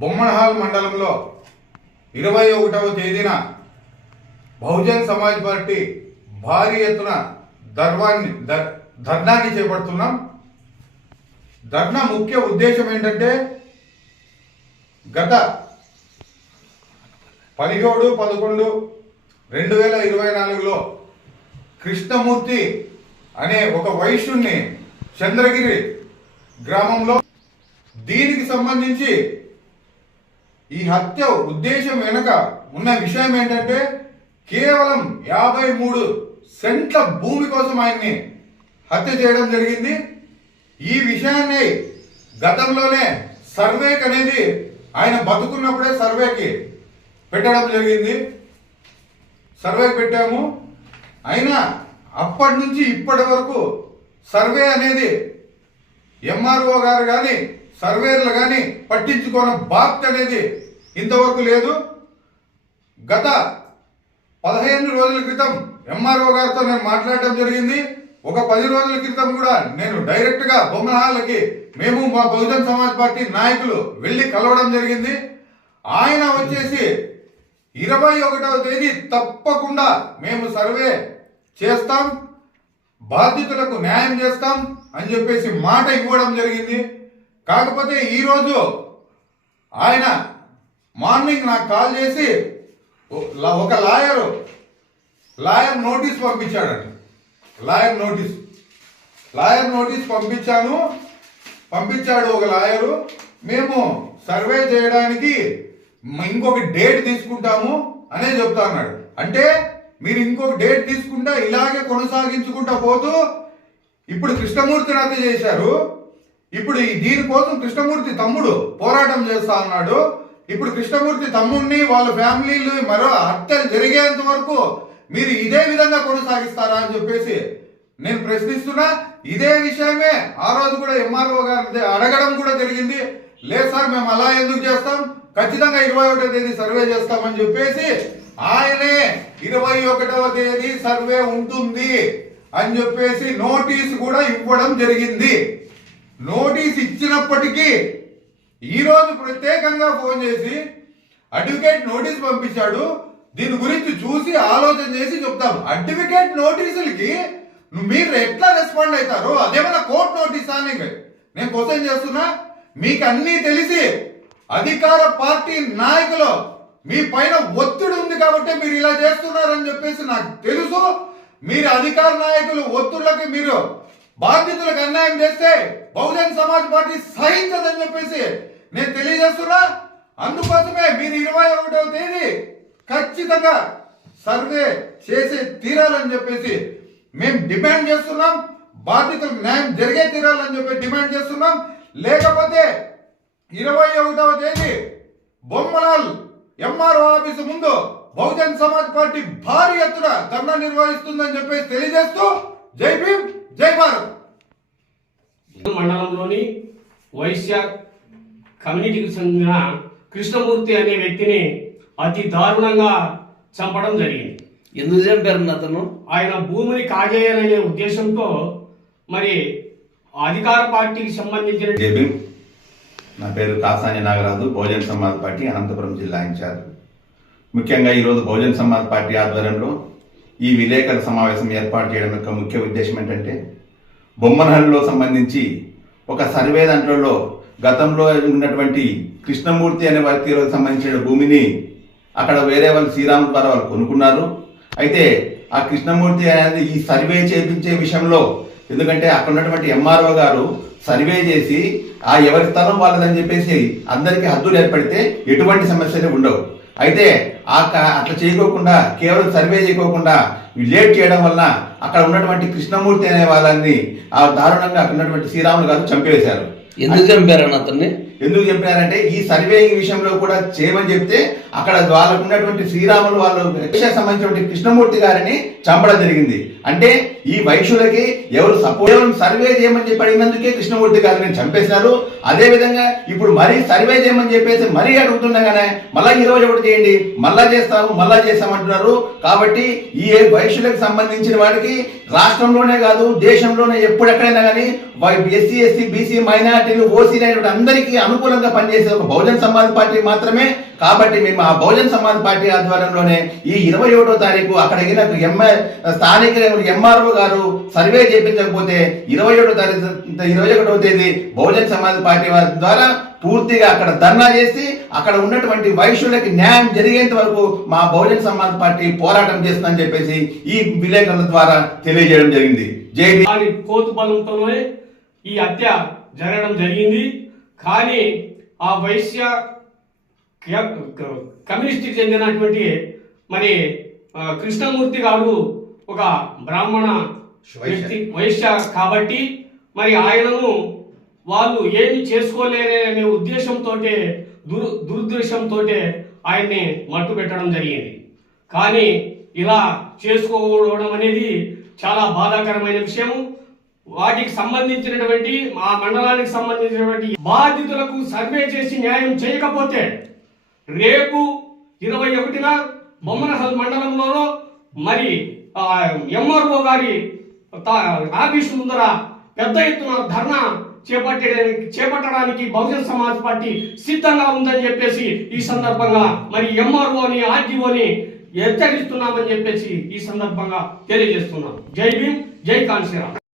బొమ్మనహాల్ మండలంలో ఇరవై ఒకటవ తేదీన బహుజన్ సమాజ్ పార్టీ భారీ ఎత్తున ధర్వాన్ని ధర్నాన్ని చేపడుతున్నాం ధర్నా ముఖ్య ఉద్దేశం ఏంటంటే గత పదిహేడు పదకొండు రెండు వేల ఇరవై నాలుగులో కృష్ణమూర్తి అనే ఒక వైశ్యుణ్ణి చంద్రగిరి గ్రామంలో దీనికి సంబంధించి ఈ హత్య ఉద్దేశం వెనుక ఉన్న విషయం ఏంటంటే కేవలం యాభై మూడు సెంట్ల భూమి కోసం ఆయన్ని హత్య చేయడం జరిగింది ఈ విషయాన్ని గతంలోనే సర్వేక్ అనేది ఆయన బతుకున్నప్పుడే సర్వేకి పెట్టడం జరిగింది సర్వే పెట్టాము అయినా అప్పటి నుంచి ఇప్పటి వరకు సర్వే అనేది ఎంఆర్ఓ గారు కానీ సర్వేర్లు కానీ పట్టించుకోవడం బాధ్యత అనేది ఇంతవరకు లేదు గత పదిహేను రోజుల క్రితం ఎంఆర్ఓ గారితో నేను మాట్లాడడం జరిగింది ఒక పది రోజుల క్రితం కూడా నేను డైరెక్ట్ గా బొమ్మలహాళ్ళకి మేము మా బహుజన్ సమాజ్ పార్టీ నాయకులు వెళ్ళి కలవడం జరిగింది ఆయన వచ్చేసి ఇరవై ఒకటవ తేదీ తప్పకుండా మేము సర్వే చేస్తాం బాధితులకు న్యాయం చేస్తాం అని చెప్పేసి మాట ఇవ్వడం జరిగింది కాకపోతే ఈరోజు ఆయన మార్నింగ్ నాకు కాల్ చేసి ఒక లాయరు లాయర్ నోటీస్ పంపించాడండి లాయర్ నోటీస్ లాయర్ నోటీస్ పంపించాను పంపించాడు ఒక లాయరు మేము సర్వే చేయడానికి ఇంకొక డేట్ తీసుకుంటాము అనే చెప్తా అన్నాడు అంటే మీరు ఇంకొక డేట్ తీసుకుంటా ఇలాగే కొనసాగించుకుంటా పోతూ ఇప్పుడు కృష్ణమూర్తి రద్దు చేశారు ఇప్పుడు దీనికోసం కృష్ణమూర్తి తమ్ముడు పోరాటం చేస్తా అన్నాడు ఇప్పుడు కృష్ణమూర్తి తమ్ముడిని వాళ్ళ ఫ్యామిలీలు మరో హత్యలు జరిగేంత వరకు మీరు ఇదే విధంగా కొనసాగిస్తారా అని చెప్పేసి నేను ప్రశ్నిస్తున్నా ఇదే విషయమే ఆ రోజు కూడా ఎంఆర్ఓ గారి అడగడం కూడా జరిగింది లేదు సార్ మేము అలా ఎందుకు చేస్తాం ఖచ్చితంగా ఇరవై ఒకటో తేదీ సర్వే చేస్తామని చెప్పేసి ఆయనే ఇరవై ఒకటవ తేదీ సర్వే ఉంటుంది అని చెప్పేసి నోటీస్ కూడా ఇవ్వడం జరిగింది నోటీస్ ఇచ్చినప్పటికీ ఈరోజు ప్రత్యేకంగా ఫోన్ చేసి అడ్వకేట్ నోటీస్ పంపించాడు దీని గురించి చూసి ఆలోచన చేసి చెప్తాం అడ్వకేట్ నోటీసులకి మీరు ఎట్లా రెస్పాండ్ అవుతారు అదేమన్నా కోర్టు నోటీసా నేను క్వశ్చన్ చేస్తున్నా మీకు అన్నీ తెలిసి అధికార పార్టీ నాయకులు మీ పైన ఒత్తిడి ఉంది కాబట్టి మీరు ఇలా చేస్తున్నారని చెప్పేసి నాకు తెలుసు మీరు అధికార నాయకులు ఒత్తిళ్ళకి మీరు బాధితులకు అన్యాయం చేస్తే బహుజన్ సమాజ్ పార్టీ సహించదని చెప్పేసి నేను తెలియజేస్తున్నా అందుకోసమే మీరు ఇరవై ఒకటవ తేదీ ఖచ్చితంగా సర్వే చేసి తీరాలని చెప్పేసి మేము డిమాండ్ చేస్తున్నాం బాధితులకు న్యాయం జరిగే తీరాలని చెప్పి డిమాండ్ చేస్తున్నాం లేకపోతే ఇరవై ఒకటవ తేదీ బొమ్మలాల్ ఎంఆర్ఓ ఆఫీసు ముందు బహుజన్ సమాజ్ పార్టీ భారీ ఎత్తున ధర్నా నిర్వహిస్తుందని చెప్పేసి తెలియజేస్తూ జై భీమ్ జై భారత్ మండలంలోని వైశ్య కమ్యూనిటీకి చెందిన కృష్ణమూర్తి అనే వ్యక్తిని అతి దారుణంగా చంపడం జరిగింది ఎందుకు చంపారు అతను ఆయన భూమిని కాజేయాలనే ఉద్దేశంతో మరి అధికార పార్టీకి సంబంధించిన నా పేరు కాసాని నాగరాజు బహుజన్ సమాజ్ పార్టీ అనంతపురం జిల్లా ఇన్ఛార్జ్ ముఖ్యంగా ఈరోజు బహుజన్ సమాజ్ పార్టీ ఆధ్వర్యంలో ఈ విలేకరుల సమావేశం ఏర్పాటు చేయడం యొక్క ముఖ్య ఉద్దేశం ఏంటంటే బొమ్మనహల్లో సంబంధించి ఒక సర్వే దాంట్లో గతంలో ఉన్నటువంటి కృష్ణమూర్తి అనే వ్యక్తి సంబంధించిన భూమిని అక్కడ వేరే వాళ్ళు శ్రీరామ ద్వారా వాళ్ళు కొనుక్కున్నారు అయితే ఆ కృష్ణమూర్తి అనేది ఈ సర్వే చేపించే విషయంలో ఎందుకంటే అక్కడ ఉన్నటువంటి ఎంఆర్ఓ గారు సర్వే చేసి ఆ ఎవరి స్థలం వాళ్ళదని చెప్పేసి అందరికీ హద్దులు ఏర్పడితే ఎటువంటి సమస్యలు ఉండవు అయితే ఆ అట్లా చేయకోకుండా కేవలం సర్వే చేయకోకుండా లేట్ చేయడం వలన అక్కడ ఉన్నటువంటి కృష్ణమూర్తి అనే వాళ్ళని ఆ దారుణంగా అక్కడ ఉన్నటువంటి శ్రీరాములు గారు చంపేశారు ఎందుకు చంపారని అతన్ని ఎందుకు చెప్పారంటే ఈ సర్వేయింగ్ విషయంలో కూడా చేయమని చెప్తే అక్కడ వాళ్ళకు ఉన్నటువంటి శ్రీరాములు వాళ్ళు సంబంధించినటువంటి కృష్ణమూర్తి గారిని చంపడం జరిగింది అంటే ఈ వైశ్యులకి ఎవరు సపోర్ట్ సర్వే చేయమని చెప్పి అడిగినందుకే కృష్ణమూర్తి గారిని చంపేసినారు అదే విధంగా ఇప్పుడు మరీ సర్వే చేయమని చెప్పేసి మరీ అడుగుతుండగానే మళ్ళీ ఈ రోజు ఒకటి చేయండి మళ్ళా చేస్తాము మళ్ళా చేస్తామంటున్నారు కాబట్టి ఈ వైశ్యులకు సంబంధించిన వాడికి రాష్ట్రంలోనే కాదు దేశంలోనే ఎప్పుడెక్కడైనా కానీ ఎస్సీ ఎస్సీ బీసీ మైనార్టీలు ఓసీ అనేటువంటి అందరికీ అనుకూలంగా పనిచేసే ఒక బహుజన సమాజ్ పార్టీ మాత్రమే కాబట్టి మేము ఆ బహుజన సమాజ్ పార్టీ ఆధ్వర్యంలోనే ఈ ఇరవై ఒకటో తారీఖు అక్కడ స్థానిక ఎంఆర్ఓ గారు సర్వే చేయించకపోతే ఇరవై ఒకటో తారీఖు ఇరవై ఒకటో తేదీ బహుజన సమాజ్ పార్టీ ద్వారా పూర్తిగా అక్కడ ధర్నా చేసి అక్కడ ఉన్నటువంటి వైశ్యులకి న్యాయం జరిగేంత వరకు మా బహుజన సమాజ్ పార్టీ పోరాటం చేస్తుందని చెప్పేసి ఈ విలేకరుల ద్వారా తెలియజేయడం జరిగింది జై కోతు బలంతోనే ఈ హత్య జరగడం జరిగింది కానీ ఆ వైశ్య కమ్యూనిస్ట్ చెందినటువంటి మరి కృష్ణమూర్తి గారు ఒక బ్రాహ్మణ వ్యక్తి వైశ్య కాబట్టి మరి ఆయనను వాళ్ళు ఏమి చేసుకోలేరనే ఉద్దేశంతో దుర్ దురుద్దేశంతో ఆయన్ని మట్టు పెట్టడం జరిగింది కానీ ఇలా చేసుకోవడం అనేది చాలా బాధాకరమైన విషయము వాటికి సంబంధించినటువంటి మా మండలానికి సంబంధించినటువంటి బాధితులకు సర్వే చేసి న్యాయం చేయకపోతే రేపు ఇరవై ఒకటిన బొమ్మనహల్ మండలంలోనో మరి ఎంఆర్ఓ గారి ఆఫీస్ ముందర పెద్ద ఎత్తున ధర్నా చేపట్టడానికి చేపట్టడానికి బహుజన సమాజ్ పార్టీ సిద్ధంగా ఉందని చెప్పేసి ఈ సందర్భంగా మరి ఎంఆర్ఓని ఆర్టీఓని హెచ్చరిస్తున్నామని చెప్పేసి ఈ సందర్భంగా తెలియజేస్తున్నాం జై భీమ్ జై కాన్సీరా